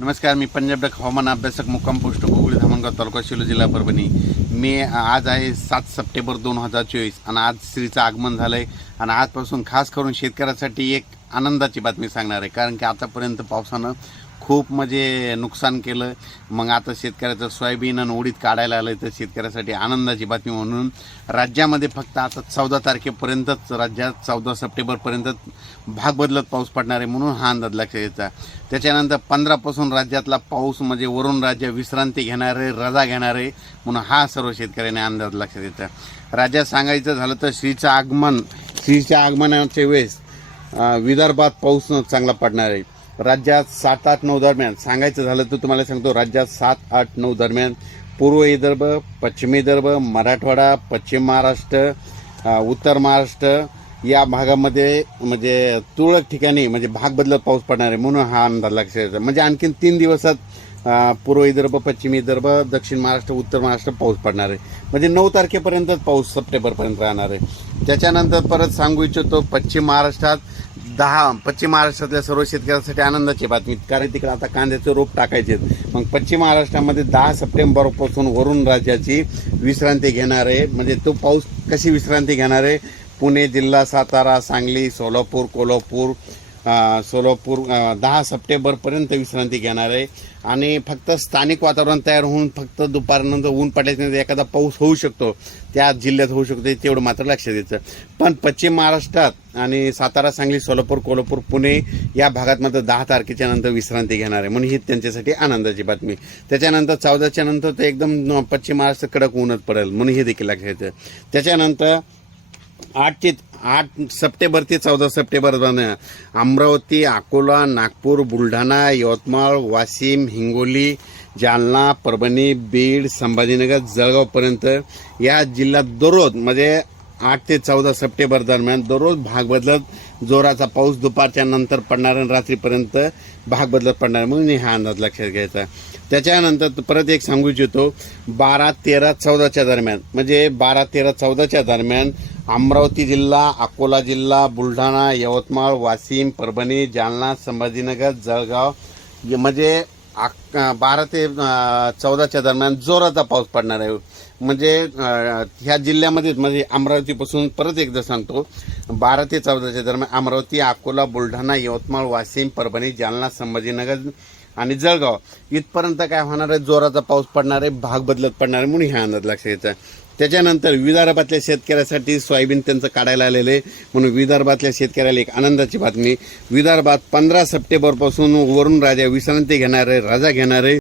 नमस्कार, मी पंजाब डक हवामान अभ्यासक मुक्काम पोस्ट गोगुळी धामणगाव तालुका शिलो जिल्हा परभणी। मी आज आहे 7 सप्टेंबर 2024 आणि आज श्रीचं आगमन झालंय आणि आजपासून खास करून शेतकऱ्यासाठी एक आनंदाची बातमी सांगणार आहे। कारण की आतापर्यंत पावसानं खूप म्हणजे नुकसान केलं। मग आता शेतकऱ्याचं सोयाबीन आणि उडीद काढायला आलं तर शेतकऱ्यासाठी आनंदाची बातमी म्हणून राज्यामध्ये फक्त आता 14 तारखेपर्यंतच राज्यात 14 सप्टेंबरपर्यंत भाग बदलत पाऊस पडणार आहे म्हणून हा अंदाज लक्षात घ्यायचा। त्याच्यानंतर 15 पासून राज्यातला पाऊस म्हणजे वरून राज्य विश्रांती घेणार आहे, रजा घेणार आहे म्हणून हा सर्व शेतकऱ्यांनी अंदाज लक्षात घ्यायचा। राज्यात सांगायचं झालं तर श्रीच्या आगमनाच्या वेळेस विदर्भात पाऊस चांगला पडणार आहे। राज्यात 7, 8, 9 दरम्यान सांगायचं झालं तर तुम्हाला सांगतो, राज्यात 7, 8, 9 दरम्यान पूर्व विदर्भ, पश्चिम विदर्भ, मराठवाडा, पश्चिम महाराष्ट्र, उत्तर महाराष्ट्र या भागामध्ये म्हणजे तुरळक ठिकाणी म्हणजे भाग बदलत पाऊस पडणार आहे म्हणून हा अंदाज लक्षात घ्यायचा। म्हणजे आणखीन 3 दिवसात पूर्व विदर्भ, पश्चिम विदर्भ, दक्षिण महाराष्ट्र, उत्तर महाराष्ट्र पाऊस पडणार आहे। म्हणजे 9 तारखेपर्यंतच पाऊस सप्टेंबरपर्यंत राहणार आहे। त्याच्यानंतर परत सांगू इच्छितो, पश्चिम महाराष्ट्रातल्या सर्व शेतकऱ्यांसाठी आनंदाची बातमी, कारण तिकडे आता कांद्याचे रोप टाकायचे। मग पश्चिम महाराष्ट्रामध्ये 10 सप्टेंबरपासून वरून राज्याची विश्रांती घेणार आहे। म्हणजे तो पाऊस कशी विश्रांती घेणार आहे? पुणे जिल्हा, सातारा, सांगली, सोलापूर, कोल्हापूर, 10 सप्टेंबरपर्यंत विश्रांती घेणार आहे। आणि फक्त स्थानिक वातावरण तयार होऊन फक्त दुपारनंतर ऊन पडल्यानंतर एखादा पाऊस होऊ शकतो, त्या जिल्ह्यात होऊ शकतो, तेवढं मात्र लक्षात द्यायचं। पण पश्चिम महाराष्ट्रात आणि सातारा, सांगली, सोलापूर, कोल्हापूर, पुणे या भागात मात्र 10 तारखेच्या नंतर विश्रांती घेणार आहे म्हणून ही त्यांच्यासाठी आनंदाची बातमी। त्याच्यानंतर 14च्या नंतर तर एकदम पश्चिम महाराष्ट्र कडक ऊनच पडेल म्हणून हे देखील लक्षात घ्यायचं। त्याच्यानंतर 8 सप्टेंबर ते 14 सप्टेंबर अमरावती, अकोला, नागपूर, बुलढाणा, यवतमाळ, वाशिम, हिंगोली, जालना, परभणी, बीड, संभाजीनगर, जळगावपर्यंत या जिल्ह्यात दररोज म्हणजे 8 ते 14 सप्टेंबर दरम्यान दररोज भाग बदलत जोराचा पाऊस दुपारच्या नंतर पडणार आणि रात्रीपर्यंत भाग बदलत पडणार म्हणून हा अंदाज लक्षात घ्यायचा। त्याच्यानंतर परत एक सांगू इच्छितो, 12, 13, 14च्या दरम्यान म्हणजे 12, 13, 14च्या दरम्यान अमरावती जिल्हा, अकोला जिल्हा, बुलढाणा, यवतमाळ, वाशिम, परभणी, जालना, संभाजीनगर, जळगाव म्हणजे 12 ते 14च्या दरम्यान जोराचा पाऊस पडणार आहे। म्हणजे ह्या जिल्ह्यामध्ये म्हणजे अमरावतीपासून परत एकदा सांगतो, 12 ते 14च्या दरम्यान अमरावती, अकोला, बुलढाणा, यवतमाळ, वाशिम, परभणी, जालना, संभाजीनगर आणि जळगाव इथपर्यंत काय होणार आहे, जोराचा पाऊस पडणार आहे, भाग बदलत पडणार आहे म्हणून हा अंदाज लक्षात घ्यायचा। त्याच्यानंतर विदर्भातल्या शेतकऱ्यासाठी सोयाबीन त्यांचं काढायला आलेलं आहे म्हणून विदर्भातल्या शेतकऱ्याला एक आनंदाची बातमी, विदर्भात 15 सप्टेंबरपासून वरून राजा विश्रांती घेणार आहे, रजा घेणार आहे।